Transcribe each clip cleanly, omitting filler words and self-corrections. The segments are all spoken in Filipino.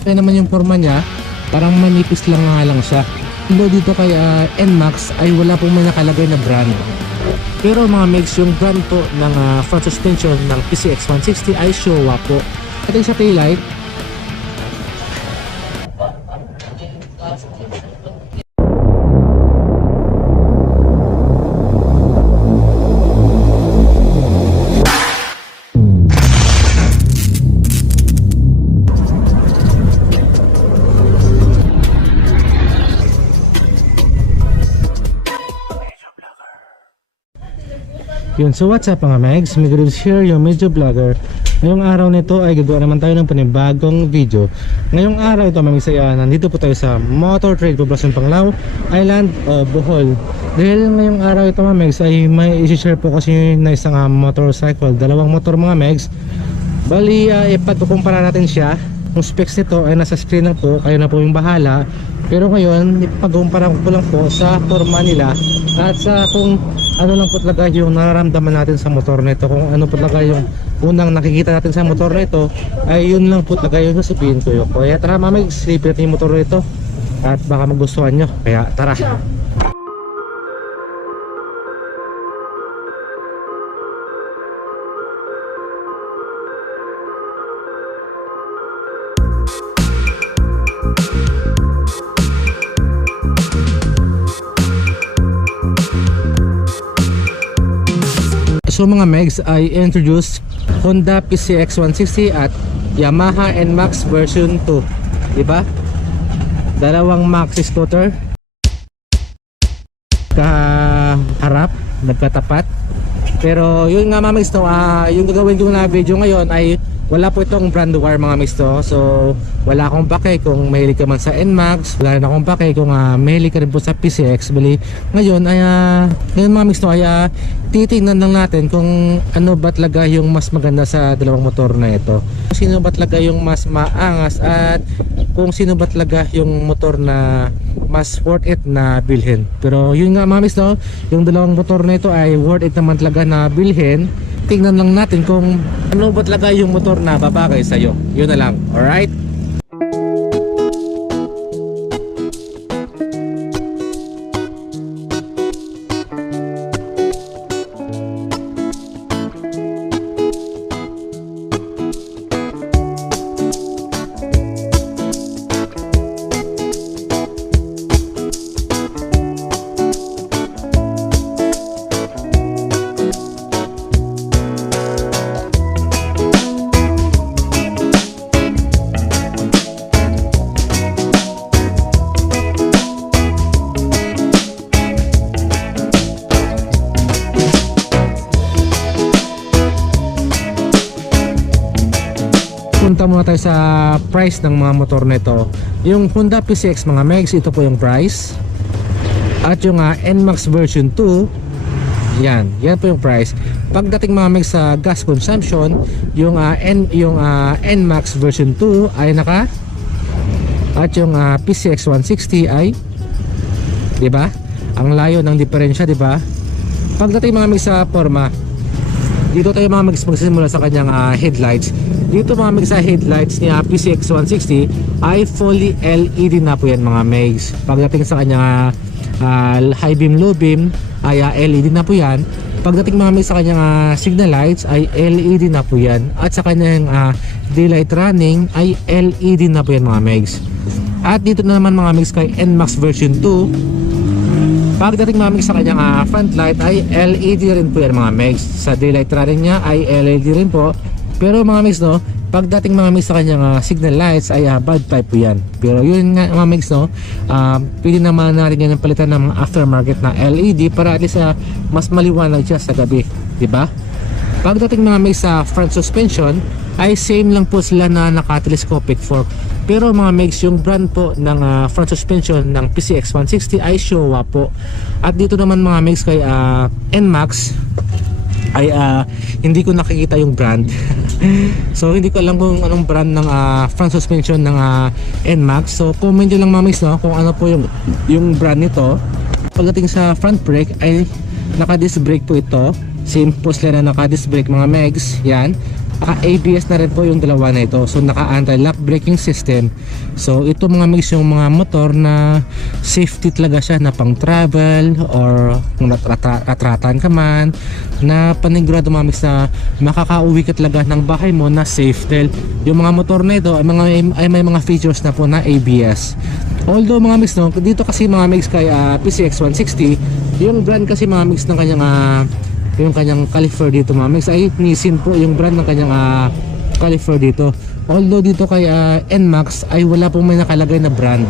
Kaya naman yung forma niya, parang manipis lang nga lang siya. Pero dito kay NMAX ay wala pong may nakalagay na brand. Pero mga megs, yung brand po ng front suspension ng PCX 160 ay Showa po. At yung sa taillight, yun. So what's up mga megs, Miguel's here, yung Medyo Vlogger. Ngayong araw nito ay gagawa naman tayo ng panibagong video. Ngayong araw ito mga megs, nandito po tayo sa Motor Trade Poblacion Panglao Island, Bohol. Dahil ngayong araw ito mga megs ay may isi-share po kasi na isang motorcycle, dalawang motor mga megs. Bali ipagkukumpara natin siya. Yung specs nito ay nasa screen na po, kayo na po yung bahala. Pero ngayon ipagkukumpara ko lang po sa forma nila at sa kung ano lang po talaga yung nararamdaman natin sa motor na ito. Kung ano po talaga yung unang nakikita natin sa motor na ito, ay yun lang po talaga yung sasabihin ko yun. Kaya tara mamay, sleep natin yung motor na ito at baka magustuhan nyo. Kaya tara. So mga megs, I introduced Honda PCX 160 at Yamaha NMAX version 2. Diba? Dalawang maxi scooter, kaharap, nagkatapat. Pero yun nga mga megs, yung gagawin ko na video ngayon ay wala po itong brand wire mga megs to. So wala akong pake kung mahilig ka man sa NMAX, wala rin akong pake kung mahilig ka rin po sa PCX. Bali ngayon ay ngayon mga megs to ay titingnan lang natin kung ano ba talaga yung mas maganda sa dalawang motor na ito, sino ba talaga yung mas maangas at kung sino ba talaga yung motor na mas worth it na bilhin. Pero yun nga mga megs to, yung dalawang motor na ito ay worth it naman talaga na bilhin. Tingnan lang natin kung ano ba talaga yung motor na babagay sa'yo. Yun na lang, alright? Punta muna tayo sa price ng mga motor nito. Yung Honda PCX mga megs, ito po yung price. At yung NMAX version 2, yan po yung price. Pagdating mga megs sa gas consumption, yung NMAX version 2 ay naka, at yung PCX 160 ay, di ba? Ang layo ng diferensya, di ba? Pagdating mga megs sa forma, dito tayo mga magsisimula sa kanyang headlights. Dito mga megs sa headlights ni PCX 160 ay fully LED na po yan mga megs. Pagdating sa kanyang high beam, low beam ay LED na po yan. Pagdating mga megs sa kanyang signal lights ay LED na po yan. At sa kanyang daylight running ay LED na po yan mga megs. At dito na naman mga megs kay NMAX version 2, pagdating mga megs sa kanyang front light ay LED rin po yan mga megs. Sa daylight running niya ay LED rin po. Pero mga megs no, pagdating mga megs sa kanyang signal lights ay bad type po yan. Pero yun nga mga megs no, pwede naman natin yan palitan ng mga aftermarket na LED para at least mas maliwanag siya sa gabi, diba? Pagdating mga megs sa front suspension ay same lang po sila na naka-telescopic fork. Pero mga megs, yung brand po ng front suspension ng PCX 160 ay Showa po. At dito naman mga megs kay NMAX ay hindi ko nakikita yung brand. So hindi ko alam kung anong brand ng front suspension ng NMAX. So comment nyo lang mga megs no, kung ano po yung brand nito. Pagdating sa front brake ay naka disc brake po ito. Same po sila na naka disc brake mga megs. Yan. ABS na rin po yung dalawa na ito. So naka anti-lock braking system. So ito mga mix yung mga motor na safety talaga siya, na pang travel or kung natratan ka man, na panigurado mga mix na makakauwi ka talaga ng bahay mo na safe. Dahil yung mga motor na ito ay may mga features na po na ABS. Although mga mix, no, dito kasi mga mix kay PCX 160, yung brand kasi mga mix ng kanyang yung kanyang caliper dito mga mix ay Nissin po yung brand ng kanyang caliper dito. Although dito kay NMAX ay wala pong may nakalagay na brand,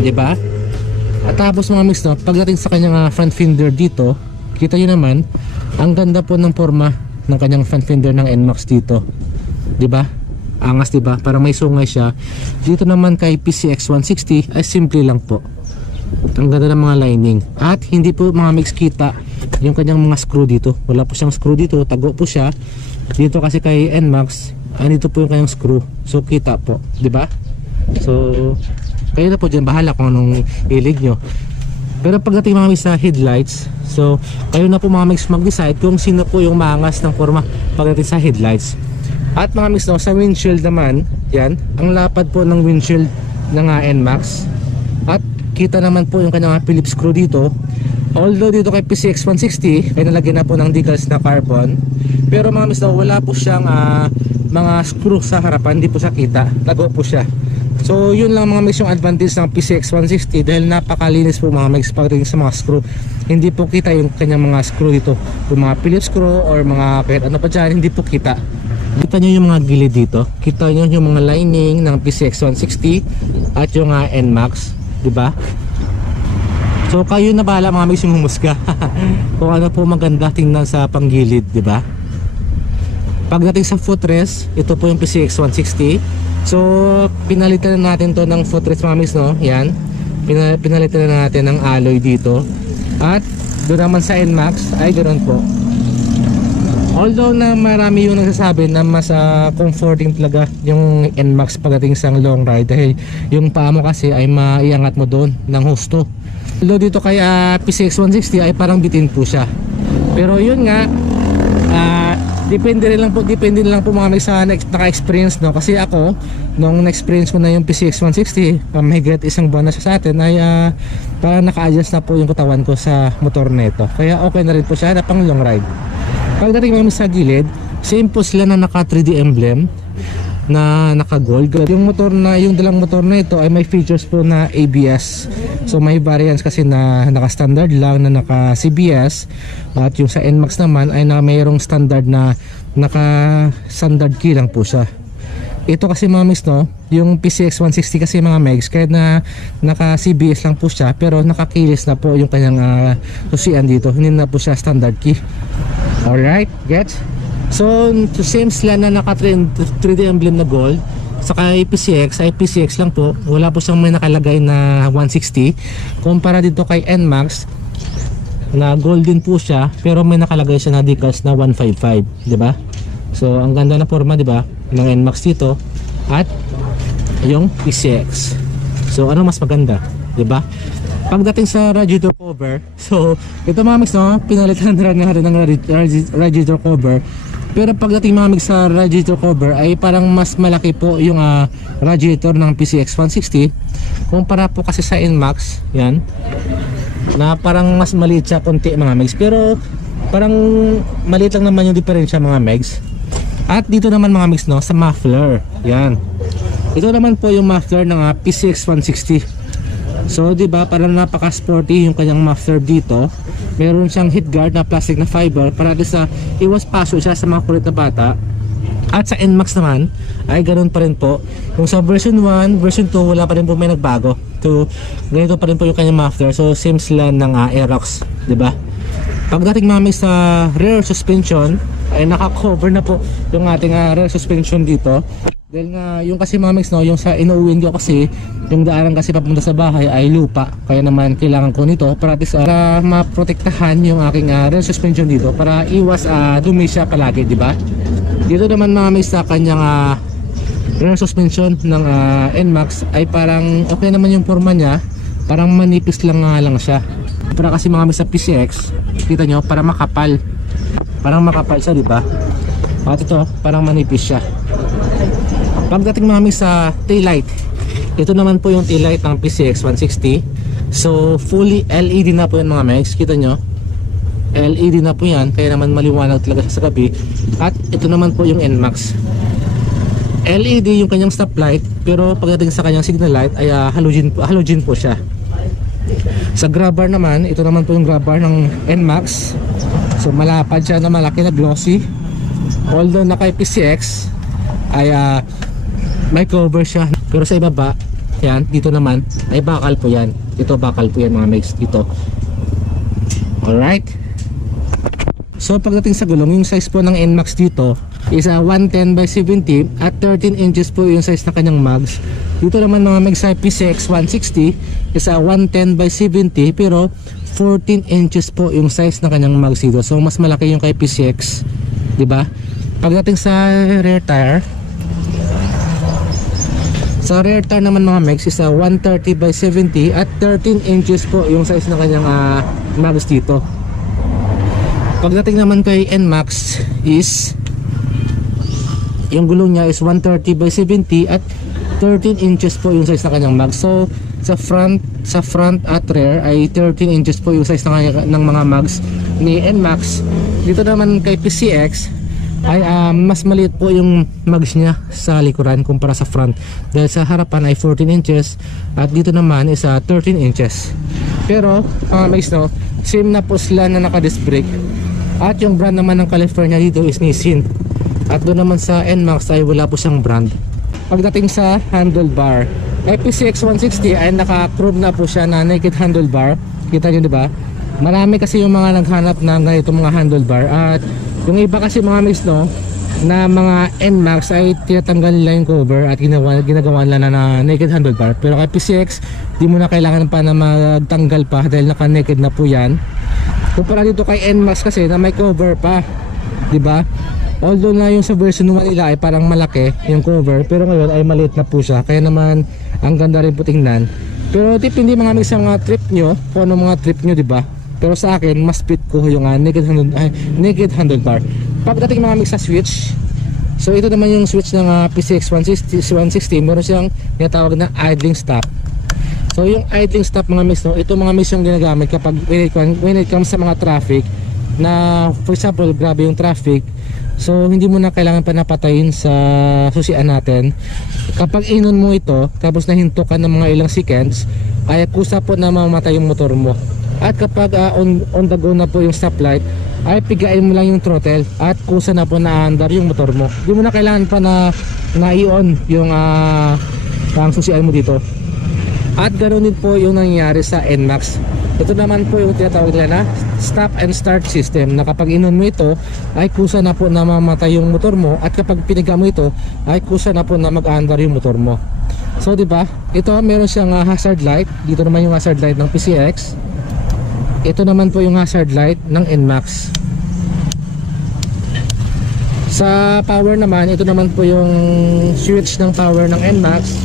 di ba? At tapos mga mix, no, pagdating sa kanyang front fender dito, kita nyo naman ang ganda po ng forma ng kanyang front fender ng NMAX dito, di ba? Angas, di ba? Para may sungay siya. Dito naman kay PCX 160 ay simple lang po. Ang ganda ng mga lining. At hindi po mga mix kita yung kanyang mga screw dito. Wala po siyang screw dito, tago po siya. Dito kasi kay NMAX, dito po yung kanyang screw. So kita po, di ba? So kayo na po dyan bahala kung anong ilig nyo. Pero pagdating mga mix sa headlights, so kayo na po mga mix mag-decide kung sino po yung maangas ng forma pagdating sa headlights. At mga mix, no, sa windshield naman, yan, ang lapad po ng windshield ng NMAX. At kita naman po yung kanyang Phillips screw dito. Although dito kay PCX 160 ay nalagyan na po ng decals na carbon, pero mga mix, no, wala po siyang mga screw sa harapan, hindi po siya kita, tago po siya. So yun lang mga mix yung advantage ng PCX 160, dahil napakalinis po mga mix pagdating sa mga screw. Hindi po kita yung kanyang mga screw dito, yung mga Phillips screw or mga kahit ano pa dyan, hindi po kita. Kita nyo yung mga gilid dito, kita nyo yung mga lining ng PCX 160 at yung NMAX, di ba? So kayo na bahala mga mix yung humusga kung ano po maganda tingnan sa panggilid, di ba? Pagdating sa footrest, ito po yung PCX 160. So pinalitan na natin to ng footrest mga mix, no? Yan, pinalitan na natin ng alloy dito. At doon naman sa NMAX ay ganoon po. Although na marami yung nagsasabi na mas comforting talaga yung NMAX pagdating sa long ride, dahil yung paa mo kasi ay maiangat mo doon ng husto. Although dito kay PCX 160 ay parang bitin po siya. Pero yun nga, depende lang po mga may sa naka-experience, no? Kasi ako nung na-experience ko na yung PCX 160, may get isang buwan na siya sa atin, ay parang naka-adjust na po yung katawan ko sa motor na ito. Kaya okay na rin po siya na pang long ride. Pagdating naman sa gilid, same po sila na naka 3D emblem na naka gold. Yung motor na, yung dalang motor na ito ay may features po na ABS. So may variants kasi na naka standard lang, na naka CBS, at yung sa NMAX naman ay na mayroong standard na naka standard key lang po siya. Ito kasi mga mix, no, yung PCX 160 kasi mga megs, kahit na naka CBS lang po siya, pero nakakilis na po yung kanyang susian dito, hindi na po siya standard key. Alright, gets? So same sila na naka 3D emblem na gold. Saka PCX ay PCX lang po, wala po siyang may nakalagay na 160. Kumpara dito kay NMAX na golden po siya, pero may nakalagay siya na decals na 155, di ba? So ang ganda na forma, di ba, ng NMAX dito at yung PCX. So ano mas maganda, di ba? Pagdating sa radiator cover, so ito mga mix, no, pinalitan na rin ng radiator cover. Pero pagdating mga mix sa radiator cover ay parang mas malaki po yung radiator ng PCX 160 kumpara po kasi sa NMAX, yan, na parang mas maliit siya konti mga mix, pero parang maliit lang naman yung diferensya mga mix. At dito naman mga mix, no, sa muffler, yan, ito naman po yung muffler ng PCX 160. So di ba parang napaka-sporty yung kanyang muffler dito. Meron siyang heat guard na plastic na fiber para sa iwas paso siya sa mga kulit na bata. At sa NMAX naman ay ganoon pa rin po. Kung sa version 1, version 2 wala pa rin po may nagbago. So ganito pa rin po yung kanyang muffler. So same sila ng Aerox, di ba? Pagdating mami sa rear suspension ay naka-cover na po yung ating rear suspension dito. Dahil nga yung kasi mamix, no, yung sa inuuwin ko kasi yung daanan kasi papunta sa bahay ay lupa, kaya naman kailangan ko nito para maprotektahan yung aking rear suspension dito para iwas dumi siya palagi, di ba? Dito naman mamix sa kanyang rear suspension ng NMAX ay parang okay naman yung forma niya, parang manipis lang siya. Para kasi mamix sa PCX, kita nyo, para makapal, parang makapal siya, di ba? At ito, parang manipis siya. Pagdating mami sa taillight, ito naman po yung taillight ng PCX 160. So fully LED na po yan mga megs. Kita nyo, LED na po yan, kaya naman maliwanag talaga sa gabi. At ito naman po yung NMAX. LED yung kanyang stoplight, pero pagdating sa kanyang signal light ay halogen po siya. Sa grab bar naman, ito naman po yung grab bar ng NMAX. So malapad siya na malaki na glossy. Although naka PCX ay may cover siya, pero sa ibaba yan, dito naman ay bakal po yan. Dito bakal po yan mga megs, dito. Alright. So pagdating sa gulong, yung size po ng NMAX dito is 110 by 70 at 13 inches po yung size ng kanyang mags. Dito naman mga megs sa PCX 160 is 110 by 70 pero 14 inches po yung size ng kanyang mags dito. So mas malaki yung kay PCX, di ba? Pagdating sa rear tire, sa rear tire naman mga megs is 130 by 70 at 13 inches po yung size ng kanyang mags dito. Pagdating naman kay NMAX is yung gulong niya is 130 by 70 at 13 inches po yung size ng kanyang mags. So sa front at rear ay 13 inches po yung size ng mga mags ni NMAX. Dito naman kay PCX ay mas maliit po yung mags niya sa likuran kumpara sa front, dahil sa harapan ay 14 inches at dito naman is 13 inches. Pero mags no, same na po sila na naka disc brake. At yung brand naman ng California dito is Nissin. At doon naman sa NMAX ay wala po siyang brand. Pagdating sa handlebar, PCX 160 ay naka-chrome na po siya na naked handlebar. Kita nyo diba? Marami kasi yung mga naghanap ng ganito mga handlebar. At yung iba kasi mga mix no, na mga NMAX ay tinatanggal nila yung cover at ginagawa nila na naked handlebar. Pero kay PCX, di mo na kailangan pa na magtanggal pa dahil naka-naked na po yan. Kumpara dito kay NMAX kasi na may cover pa, di ba? Although na yung sa version 1 nila ay parang malaki yung cover, pero ngayon ay maliit na po siya. Kaya naman ang ganda rin po tingnan. Pero depende mga mix ang trip nyo, kung ano mga trip nyo, di ba? Pero sa akin, mas fit ko yung naked handlebar. Pagdating mga mix sa switch, so ito naman yung switch ng PCX 160, meron siyang tinatawag na idling stop. So yung idling stop mga mix no, ito mga mix yung ginagamit kapag when it comes sa mga traffic na for example grabe yung traffic, so hindi mo na kailangan pa napatayin sa susian natin. Kapag inon mo ito tapos nahinto ka ng mga ilang seconds ay kusa po na mamatay yung motor mo. At kapag on the go na po yung stoplight ay pigain mo lang yung throttle at kusa na po na-andar yung motor mo. Hindi mo na kailangan pa na i-on yung pang susian mo dito. At ganoon din po yung nangyayari sa NMAX. Ito naman po yung tinatawag nila na stop and start system, na kapag inon mo ito ay kusa na po na mamatay yung motor mo, at kapag piniga mo ito ay kusa na po na mag-andar yung motor mo. So di ba? Ito meron siyang hazard light. Dito naman yung hazard light ng PCX. Ito naman po yung hazard light ng NMAX. Sa power naman, ito naman po yung switch ng power ng NMAX.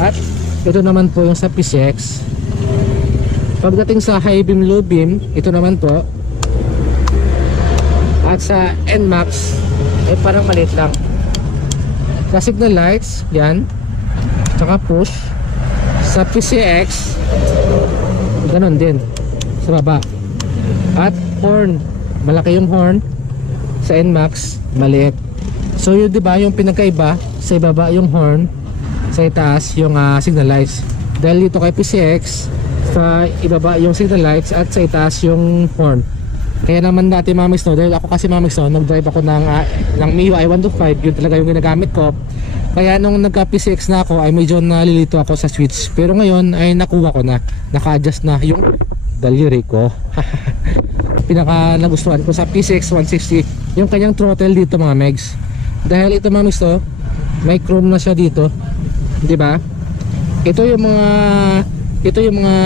At ito naman po yung sa PCX. Pagdating sa high beam, low beam, ito naman po. At sa NMAX parang maliit lang. Sa signal lights, yan, tsaka push. Sa PCX ganon din sa baba. At horn, malaki yung horn. Sa NMAX maliit. So yun diba yung pinagkaiba, sa ibaba yung horn, sa itaas yung signal lights. Dahil dito kay PCX sa ibaba yung signal lights at sa itaas yung horn. Kaya naman dati mamix no, dahil ako kasi mamix no, nag-drive ako ng MIUI 125, yun talaga yung ginagamit ko. Kaya nung nagka PCX na ako ay medyo nalilito ako sa switch. Pero ngayon ay nakuha ko na, naka-adjust na yung daliri ko. Pinaka nagustuhan ko sa PCX 160 yung kanyang throttle dito mga megs. Dahil ito mamix to, may chrome na siya dito. 'Di ba? Ito yung mga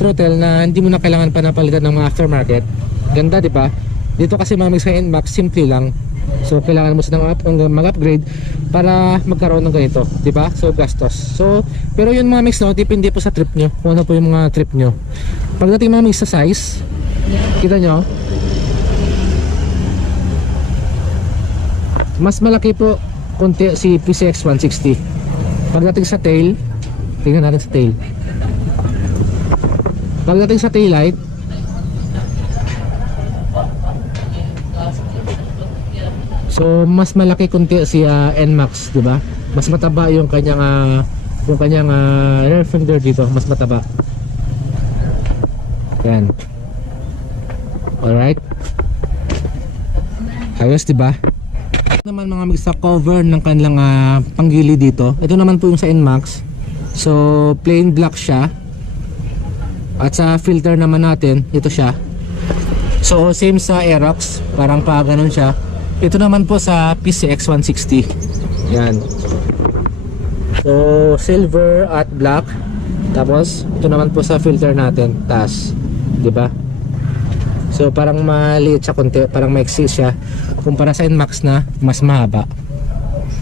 throttle na hindi mo na kailangan pa napalitan ng mga aftermarket. Ganda, 'di ba? Dito kasi mamig sa NMAX simple lang. So kailangan mo silang mag-upgrade para magkaroon ng ganito, 'di ba? So gastos. So pero yun mga mix no, depende po sa trip nyo. Kung ano po yung mga trip nyo. Pagdating mga mix sa size, kita nyo, Mas malaki po konti si PCX 160. Pagdating sa tail, tingnan natin sa tail. Pagdating sa tail light, so mas malaki konti si NMAX, di ba? Mas mataba yung kanyang rear fender dito, mas mataba. Yan. Alright. Ayos, di ba? Naman mga mix sa cover ng kanilang panggili dito. Ito naman po yung sa NMAX. So plain black siya. At sa filter naman natin, ito siya. So same sa Aerox, parang pa ganun siya. Ito naman po sa PCX 160. Yan. So silver at black. Tapos ito naman po sa filter natin, taas, 'di ba? So parang maliit siya konti, parang maiksi siya kumpara sa NMAX na mas mahaba.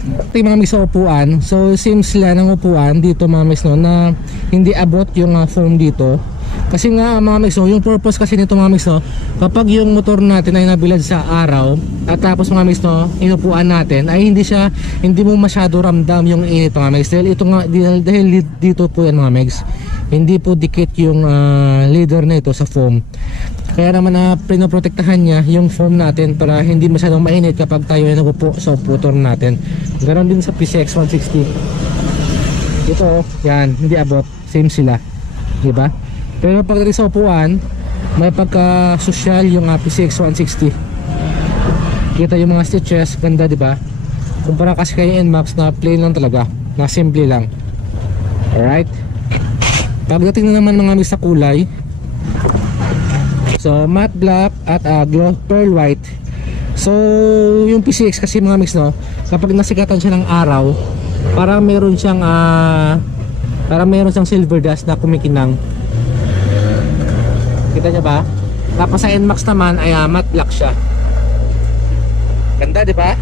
Ito yung mga mix sa upuan. So same sila ng upuan dito mga mix, no, na hindi abot yung foam dito. Kasi nga mga mix, no, yung purpose kasi nito mga mix, no, kapag yung motor natin ay nabilad sa araw at tapos mga mix, no, inupuan natin ay hindi mo masyado ramdam yung init mga mix. Dahil ito nga, dahil dito po yan mga mix, hindi po dikit yung leader na ito sa foam. Kaya naman pinoprotektahan niya yung foam natin para hindi masyadong mainit kapag tayo ay nagupo sa motor natin. Ganon din sa PCX 160. Ito, yan, hindi abot, same sila, diba? Pero pagdating sa upuan, may pagka-social yung PCX 160. Kita yung mga stitches, ganda, diba? Kumpara kasi kay NMAX na plain lang talaga, na simple lang. Alright. Pagdating na naman mga mix sa kulay, so matte black at gloss pearl white. So yung PCX kasi mga mix, no, kapag nasikatan siya ng araw, parang meron siyang silver dust na kumikinang. Kita niyo ba? Tapos sa NMAX naman ay matte black siya. Ganda, di ba?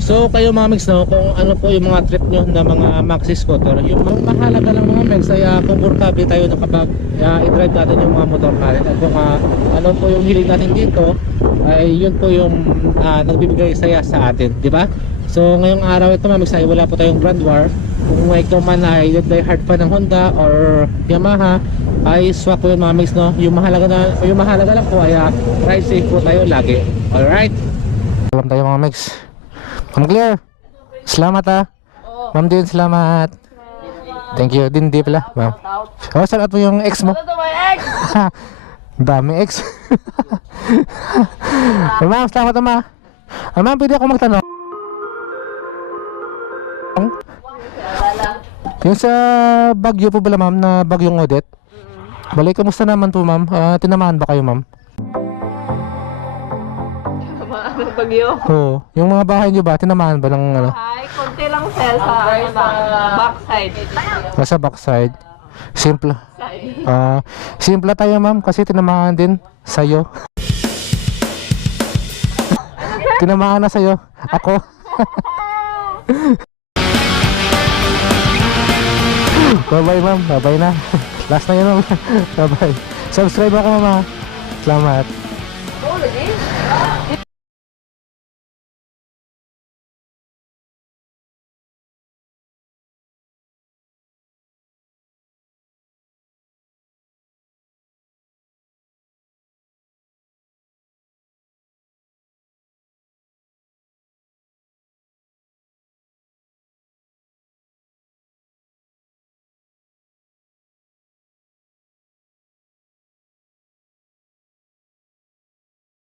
So kayo mga mix, no, kung ano po yung mga trip nyo na mga maxi scooter, yung mahalaga lang mga mix ay komportable tayo na kapag i-drive natin yung mga motor natin. At kung ano po yung hilig natin dito, ay yun po yung nagbibigay saya sa atin, di ba? So ngayong araw ito mga mix ay wala po tayong brand war. Kung ikaw man ay die hard fan ng Honda or Yamaha, ay swap po yun mga mix, no? Yung mahalaga lang po ay ride safe po tayo lagi. Alright, alam tayo mga mix. Ma'am Claire, salamat Ma'am din, salamat. Thank you din, di pala ma'am. Oh, salamat po yung ex mo. Dami ex. Ma'am, salamat ma'am. Ma'am, pwede ako magtanong? Yung sa Baguio po pala ma'am, na Bagyong Odette. Balik, kamusta naman po ma'am? Tinamaan ba kayo ma'am? Bagyo. Oo. Yung mga bahay nyo ba, tinamaan ba ng ano? Ay, konti lang sel sa backside. Nasa backside. Simple. Side. Simple tayo ma'am kasi tinamaan din sa'yo. Tinamaan na sa'yo. Ako. Bye-bye ma'am. Bye-bye na. Last na yun ma'am. Bye-bye. Subscribe ako mama. Salamat.